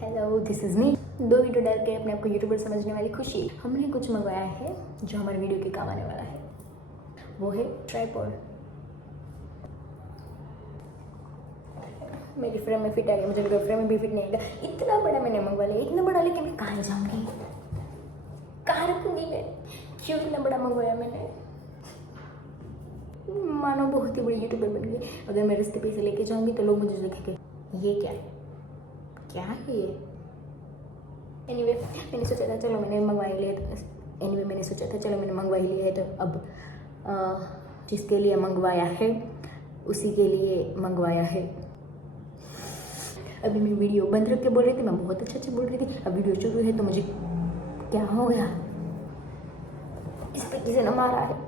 Hello, this is me. 2 video डाल के अपने आप को यूट्यूबर समझने वाली खुशी। हमने कुछ मंगवाया है जो हमारे वीडियो के काम आने वाला है। वो है ट्राइपॉड। मेरी फ्रेम में फिट आ गया, मुझे लगा फ्रेम में भी फिट नहीं आएगा। इतना बड़ा मैंने मंगवा लिया, इतना बड़ा लेके मैं कहाँ जाऊँगी, कहाँ रखूँगी मैं? क्यों इतना बड़ा मंगवाया मैंने? मानो बहुत ही बड़ी यूट्यूबर बन गई। अगर मैं रिश्ते पैसे लेके जाऊँगी तो लोग मुझे देखेंगे, ये क्या है, क्या है ये? एनीवे, मैंने सोचा था चलो मैंने मंगवा ही लिया है तो अब जिसके लिए मंगवाया है उसी के लिए मंगवाया है। अभी मैं वीडियो बंद रख के बोल रही थी, मैं बहुत अच्छे बोल रही थी। अब वीडियो शुरू है तो मुझे क्या हो गया, इस पे किसी ने मारा है।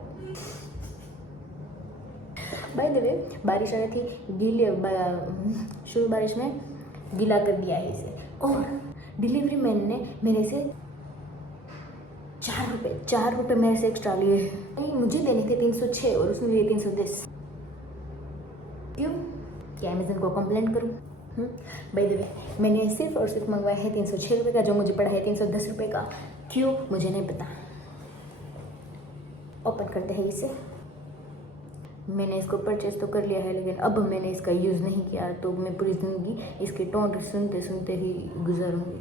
बाय द वे, बारिश आ रही थी, शुरू बारिश में गीला कर दिया है इसे। और डिलीवरी मैन ने मेरे से 4 रुपये मेरे से एक्स्ट्रा लिए हैं। नहीं, मुझे देने थे 306 और उसने लिए 310। क्यों? क्या अमेज़न को कंप्लेंट करूँ? बाय द वे, मैंने सिर्फ और सिर्फ मंगवाया है 306 रुपये का, जो मुझे पड़ा है 310 रुपये का। क्यों? मुझे नहीं पता। ओपन करते हैं इसे। मैंने इसको परचेज तो कर लिया है, लेकिन अब मैंने इसका यूज़ नहीं किया, तो मैं पूरी ज़िंदगी इसके टोंट सुनते सुनते ही गुजारूंगी।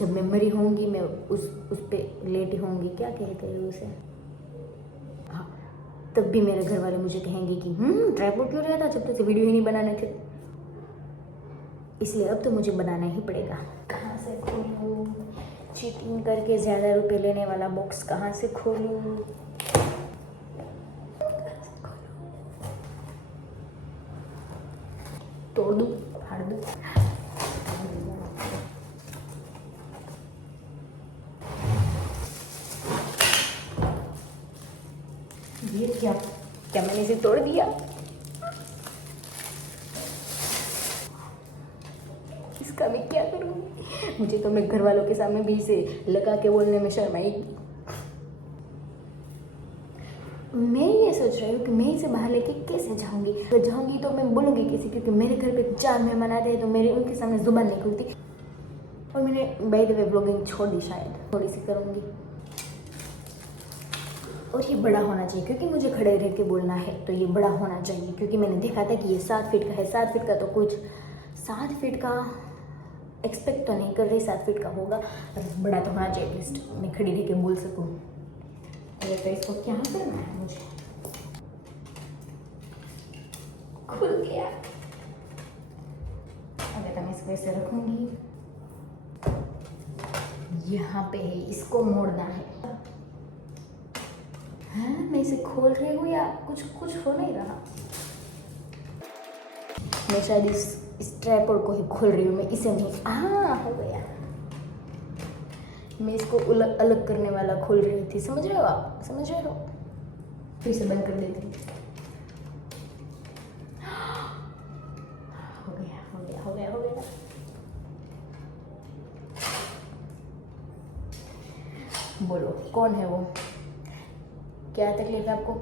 जब मैं मरी होंगी मैं उस पे लेटी होंगी, क्या कहते हैं उसे, हाँ, तब भी मेरे घर वाले मुझे कहेंगे कि ट्राइपॉड क्यों रहा था जब तक वीडियो ही नहीं बनाने थे। इसलिए अब तो मुझे बनाना ही पड़ेगा। कहाँ से खोलूँ? चीटिंग करके ज़्यादा रुपए लेने वाला बॉक्स कहाँ से खोलूँ? तोड़ दूँ, फाड़ दूँ? ये क्या मैंने इसे तोड़ दिया? इसका मैं क्या करूँगी? मुझे तो अपने घर वालों के सामने भी इसे लगा के बोलने में शर्म आएगी। मैं ये सोच रही हूँ कि मैं इसे बाहर लेके कैसे जाऊँगी। अगर जाऊँगी तो मैं बोलूँगी कैसे, क्योंकि मेरे घर पे 4 मेहमान आते हैं तो मेरे उनके सामने जुबान नहीं खुलती। और मैंने बाय द वे ब्लॉगिंग छोड़ दी, शायद थोड़ी सी करूँगी। और ये बड़ा होना चाहिए, क्योंकि मुझे खड़े रह के बोलना है तो ये बड़ा होना चाहिए, क्योंकि मैंने देखा था कि ये 7 फीट का है। 7 फीट का तो कुछ 7 फीट का एक्सपेक्ट तो नहीं कर रही, 7 फीट का होगा, पर बड़ा तो होना चाहिए एटलीस्ट, मैं खड़ी रह के बोल सकूँ। तो इसको क्या करना है मुझे? खुल गया। अगर तो मैं इसको ऐसे रखूँगी, यहाँ पे है, इसको मोड़ना है। हाँ, मैं इसे खोल रही हूँ या कुछ हो नहीं रहा। मैं शायद इस ट्राइपॉड को ही खोल रही हूँ, मैं इसे नहीं। हो गया। मैं इसको अलग करने वाला खोल रही थी, समझ रहे हो आप? समझ रहे हो? फिर इसे बंद कर देती हूँ। हो गया। बोलो, कौन है वो? क्या तकलीफ है आपको?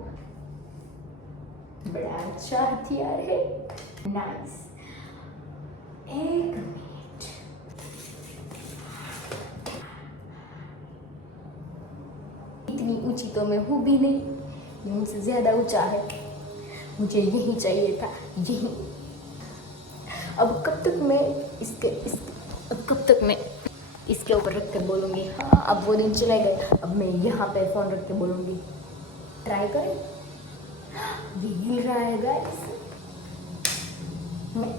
बड़ा अच्छा हथियार है। नाइस। 1 मिनट। इतनी ऊंची तो मैं हूँ भी नहीं, ये मुझसे ज्यादा ऊंचा है। मुझे यही चाहिए था, यही। अब कब तक मैं इसके ऊपर रख के बोलूँगी? हाँ, अब वो दिन चले गए। अब मैं यहाँ पे फ़ोन रख के बोलूँगी। ट्राई करें। ये हिल रहा है गाइस। मैं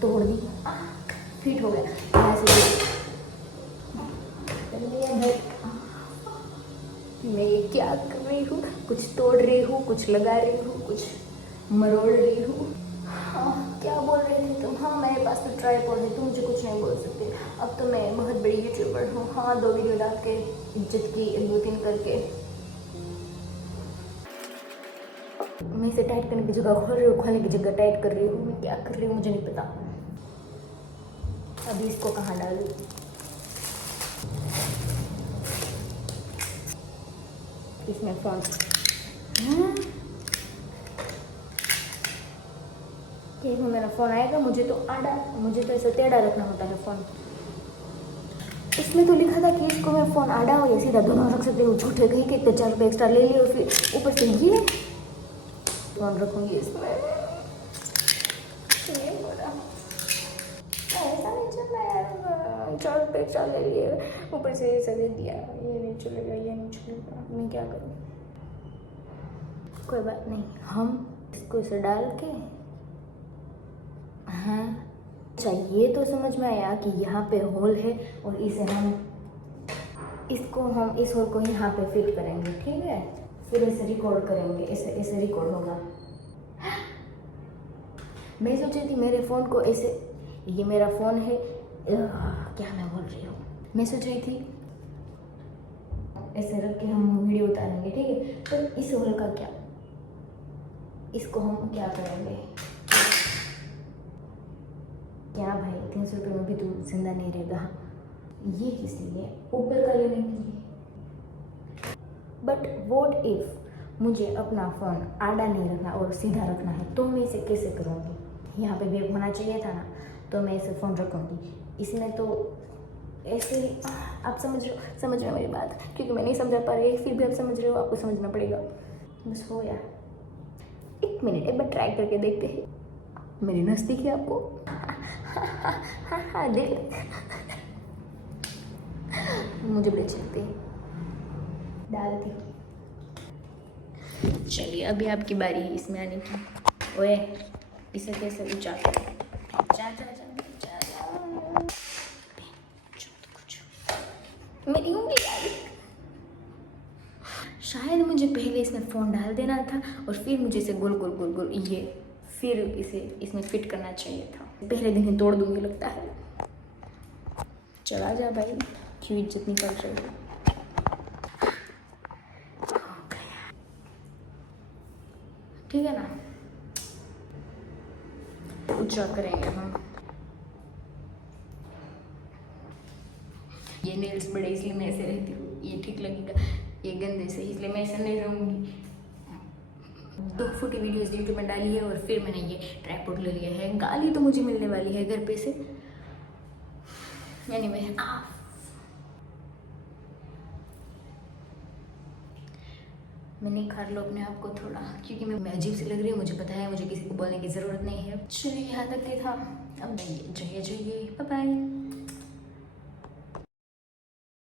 तोड़ दी, फिट हो गया। यहाँ से मैं ये क्या कर रही हूँ? कुछ तोड़ रही हूँ, कुछ लगा रही हूँ, कुछ मरोड़ रही हूँ। हाँ, क्या बोल रहे थे तुम? हाँ, मेरे पास तो ट्राइपॉड है, तुम मुझे कुछ नहीं बोल सकते। अब तो मैं बहुत बड़ी यूट्यूबर हूँ। हाँ, 2 वीडियो डाल के इज्जत की 2-3 करके मैं इसे टाइट करने की जगह खोल रही हूँ, खोलने की जगह टाइट कर रही हूँ। मैं क्या कर रही हूँ मुझे नहीं पता। अभी इसको कहाँ डालूँ? इसमें फ़ोन कि इसमें मेरा फ़ोन आएगा, मुझे तो ऐसा टेढ़ा रखना होता है फ़ोन। इसमें तो लिखा था कि इसको मैं फ़ोन आड़ा हो या सीधा दोनों रख सकते हो। झूठे कहीं के 4 रुपये एक्स्ट्रा ले लिए और फिर ऊपर से ये फ़ोन रखूँगी इसमें। ये बोला ऐसा नहीं चलना यार, 4 रुपये एक्स्ट्रा ले लिए ऊपर से ऐसा दे दिया, ये नहीं चलेगा, ये नहीं चलेगा, मैं क्या करूँ। कोई बात नहीं, हम इसको इसे डाल के, हाँ अच्छा ये तो समझ में आया कि यहाँ पे होल है और इसे हम इस होल को यहाँ पे फिट करेंगे, ठीक है। फिर इसे रिकॉर्ड करेंगे, ऐसे रिकॉर्ड होगा। मैं सोच रही थी मेरे फ़ोन को ऐसे, ये मेरा फ़ोन है, क्या मैं बोल रही हूँ, मैं सोच रही थी ऐसे रख के हम वीडियो उतारेंगे, ठीक है। तो इस होल का क्या, इसको हम क्या करेंगे, क्या भाई 300 रुपये में भी तू जिंदा नहीं रहेगा। ये किस लिए, ऊपर का लेने के लिए। बट वॉट इफ मुझे अपना फ़ोन आड़ा नहीं रखना और सीधा रखना है, तो मैं इसे कैसे करूँगी। यहाँ पे बैग होना चाहिए था ना, तो मैं इसे फ़ोन रखूँगी। इसमें तो ऐसे ही, आप समझ रहे हो मेरी बात, क्योंकि मैं नहीं समझा पा रही, फिर भी आप समझ रहे हो, आपको समझना पड़ेगा। बस हो गया, 1 मिनट एक बार ट्राई करके देखते हैं। मेरी नज़दीक है आपको, हाँ देख मुझे बड़े अच्छे लगते हैं, डालती हूँ। चलिए अभी आपकी बारी है इसमें आने की। ओए इसे कैसे ऊंचा मेरी उंगली आई। शायद मुझे पहले इसमें फ़ोन डाल देना था और फिर मुझे इसे गोल गोल गोल गोल ये फिर इसे इसमें फिट करना चाहिए था। पहले दिन ही तोड़ दूंगी लगता है। चला जा भाई, क्यों इज्जत निकल रही है। ठीक है ना, ऊंचा करेंगे हम। ये नेल्स बड़े इसलिए मैं ऐसे रहती हूँ, ये ठीक लगेगा, ये गंदे से इसलिए मैं ऐसे नहीं रहूँगी। 2 फुटी वीडियोस यूट्यूब में डाली है और फिर मैंने ये ट्राइपॉड ले लिया है। गाली तो मुझे मिलने वाली है घर पे से, एनीवे। मैंने खा लो अपने आप को थोड़ा, क्योंकि मैं अजीब सी लग रही हूँ, मुझे पता है, मुझे किसी को बोलने की ज़रूरत नहीं है। चलिए यहाँ तक ही था, अब जाइए, बाय बाय।